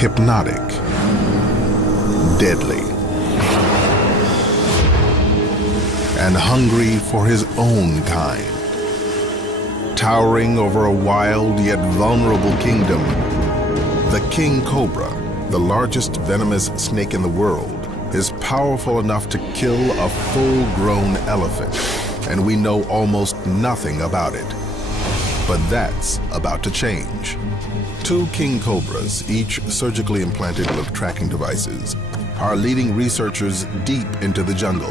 hypnotic, deadly, and hungry for his own kind. Towering over a wild yet vulnerable kingdom, the king cobra, the largest venomous snake in the world, is powerful enough to kill a full-grown elephant, and we know almost nothing about it. But that's about to change. 2 king cobras, each surgically implanted with tracking devices, are leading researchers deep into the jungle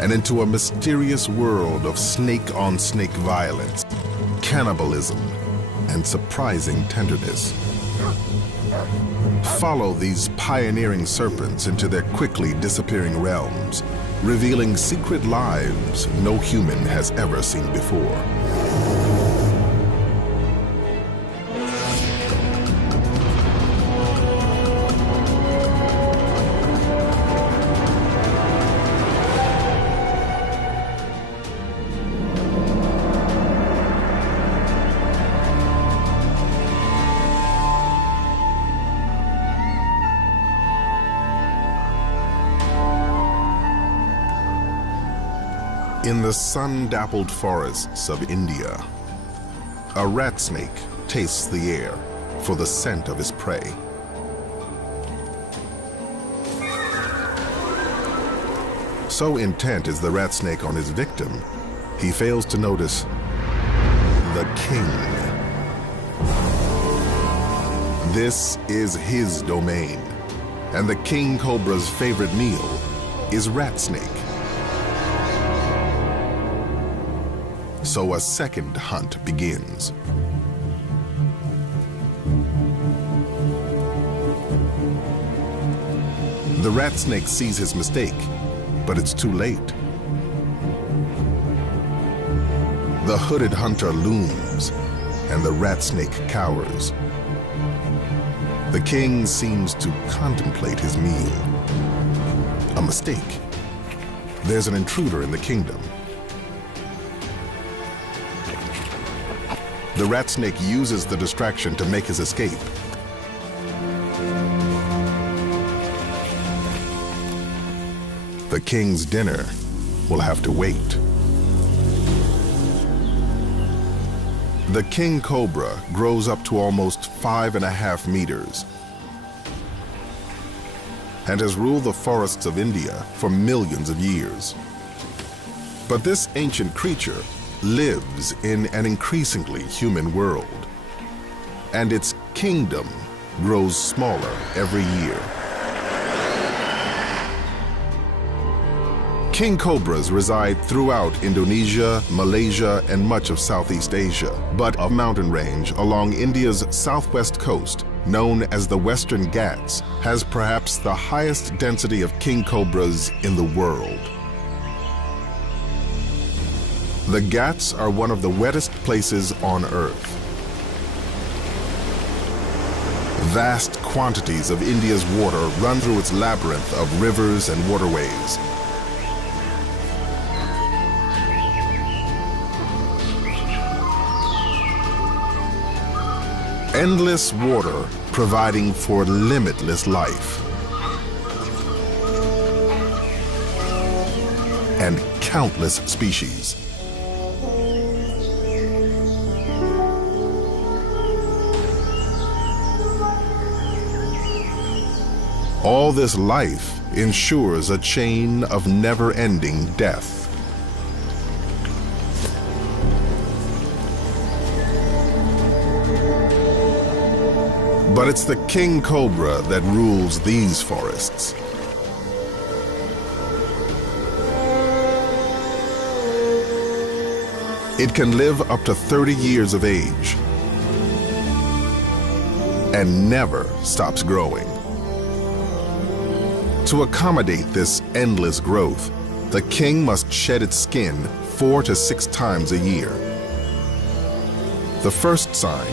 and into a mysterious world of snake-on-snake violence, cannibalism, and surprising tenderness. Follow these pioneering serpents into their quickly disappearing realms, revealing secret lives no human has ever seen before. In the sun-dappled forests of India, a rat snake tastes the air for the scent of his prey. So intent is the rat snake on his victim, he fails to notice the king. This is his domain, and the king cobra's favorite meal is rat snake. So a second hunt begins. The rat snake sees his mistake, but it's too late. The hooded hunter looms, and the rat snake cowers. The king seems to contemplate his meal. A mistake. There's an intruder in the kingdom. The rat snake uses the distraction to make his escape. The king's dinner will have to wait. The king cobra grows up to almost 5.5 meters and has ruled the forests of India for millions of years. But this ancient creature lives in an increasingly human world, and its kingdom grows smaller every year. King cobras reside throughout Indonesia, Malaysia, and much of Southeast Asia, but a mountain range along India's southwest coast, known as the Western Ghats, has perhaps the highest density of king cobras in the world. The Ghats are one of the wettest places on Earth. Vast quantities of India's water run through its labyrinth of rivers and waterways. Endless water providing for limitless life. And countless species. All this life ensures a chain of never-ending death. But it's the king cobra that rules these forests. It can live up to 30 years of age and never stops growing. To accommodate this endless growth, the king must shed its skin 4 to 6 times a year. The first sign,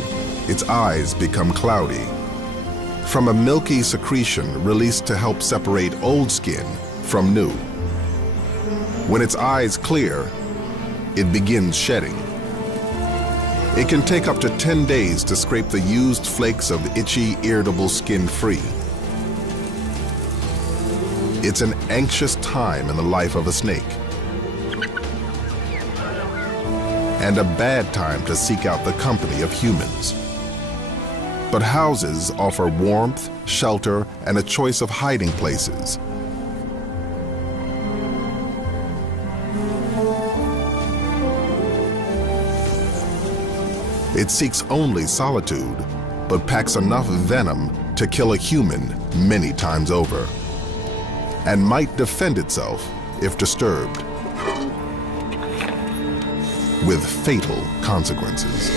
its eyes become cloudy. From a milky secretion released to help separate old skin from new. When its eyes clear, it begins shedding. It can take up to 10 days to scrape the used flakes of itchy, irritable skin free. It's an anxious time in the life of a snake, and a bad time to seek out the company of humans. But houses offer warmth, shelter, and a choice of hiding places. It seeks only solitude, but packs enough venom to kill a human many times over, and might defend itself if disturbed, with fatal consequences.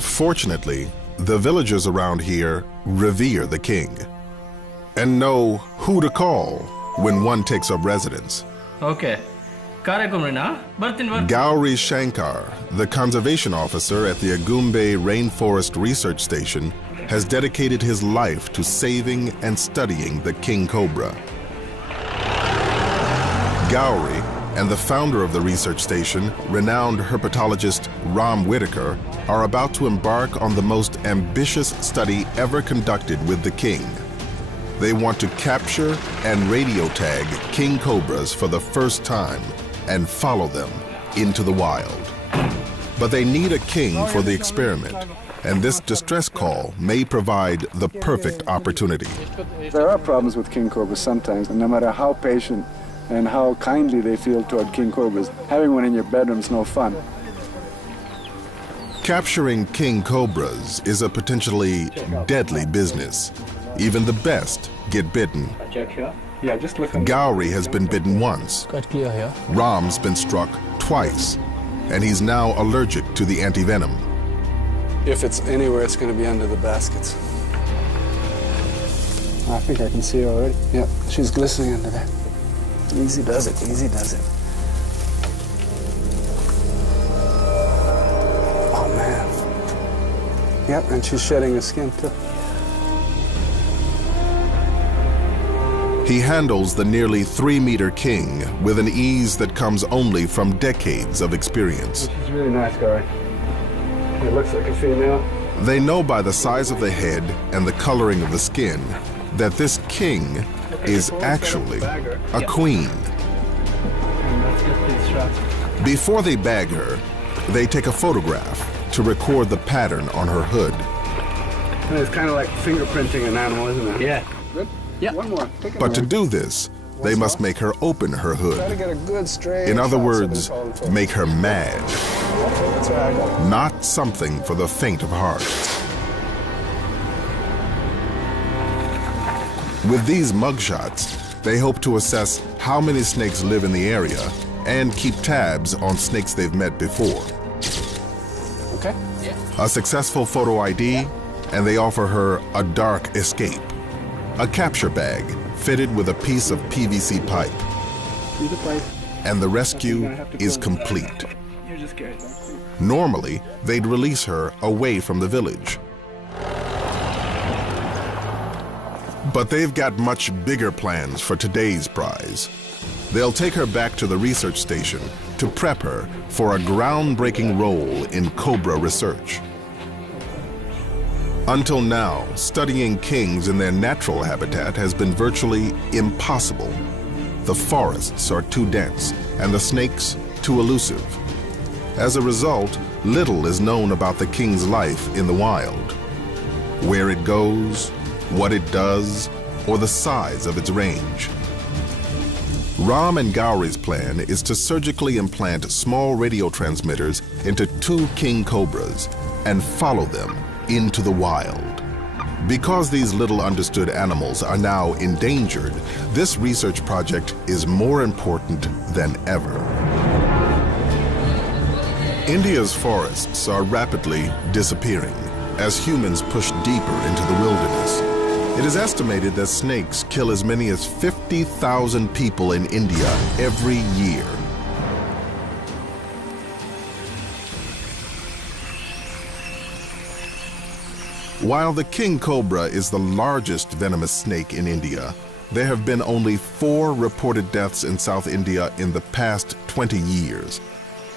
Fortunately, the villagers around here revere the king and know who to call when one takes up residence. Okay. Gauri Shankar, the conservation officer at the Agumbe Rainforest Research Station, has dedicated his life to saving and studying the king cobra. Gauri and the founder of the research station, renowned herpetologist Ram Whitaker, are about to embark on the most ambitious study ever conducted with the king. They want to capture and radio tag king cobras for the first time and follow them into the wild. But they need a king for the experiment, and this distress call may provide the perfect opportunity. There are problems with king cobras sometimes, and no matter how patient and how kindly they feel toward king cobras, having one in your bedroom is no fun. Capturing king cobras is a potentially deadly business. Even the best get bitten. Yeah, just look. Gauri has been bitten once. Quite clear here. Ram's been struck twice, and he's now allergic to the anti-venom. If it's anywhere, it's going to be under the baskets. I think I can see her already. Yeah, she's glistening under there. Easy does it, easy does it. Oh, man. Yep, and she's shedding her skin, too. He handles the nearly 3-meter king with an ease that comes only from decades of experience. She's really nice, Gauri. It looks like a female. They know by the size of the head and the coloring of the skin that this king is actually a queen. Before they bag her, they take a photograph to record the pattern on her hood. And it's kind of like fingerprinting an animal, isn't it? Yeah. Good? Yeah. One more. But to do this, they must make her open her Try to hood. get a good straight In other shot so words, it's all in focus. make her mad. That's where I go. Not something for the faint of heart. With these mugshots, they hope to assess how many snakes live in the area and keep tabs on snakes they've met before. Okay? A successful photo ID, and they offer her a dark escape. A capture bag fitted with a piece of PVC pipe. See the pipe? And the rescue is complete. You're just scared. Normally, they'd release her away from the village. But they've got much bigger plans for today's prize. They'll take her back to the research station to prep her for a groundbreaking role in Cobra research. Until now, studying kings in their natural habitat has been virtually impossible. The forests are too dense and the snakes too elusive. As a result, little is known about the king's life in the wild. Where it goes, what it does, or the size of its range. Ram and Gauri's plan is to surgically implant small radio transmitters into 2 king cobras and follow them into the wild. Because these little understood animals are now endangered, this research project is more important than ever. India's forests are rapidly disappearing as humans push deeper into the wilderness. It is estimated that snakes kill as many as 50,000 people in India every year. While the king cobra is the largest venomous snake in India, there have been only 4 reported deaths in South India in the past 20 years.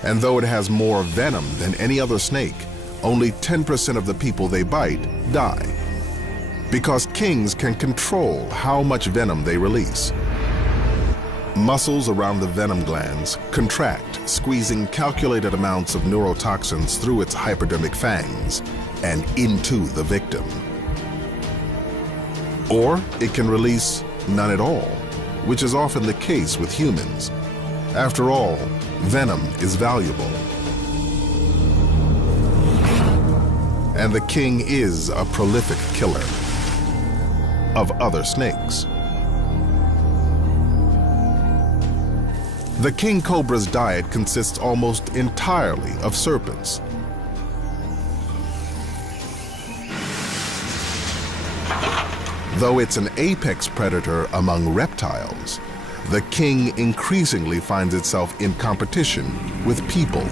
And though it has more venom than any other snake, only 10% of the people they bite die. Because kings can control how much venom they release. Muscles around the venom glands contract, squeezing calculated amounts of neurotoxins through its hypodermic fangs and into the victim. Or it can release none at all, which is often the case with humans. After all, venom is valuable. And the king is a prolific killer of other snakes. The king cobra's diet consists almost entirely of serpents. Though it's an apex predator among reptiles, the king increasingly finds itself in competition with people.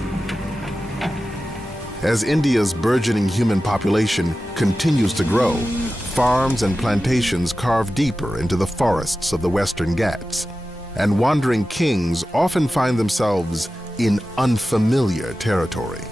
As India's burgeoning human population continues to grow, farms and plantations carve deeper into the forests of the Western Ghats, and wandering kings often find themselves in unfamiliar territory.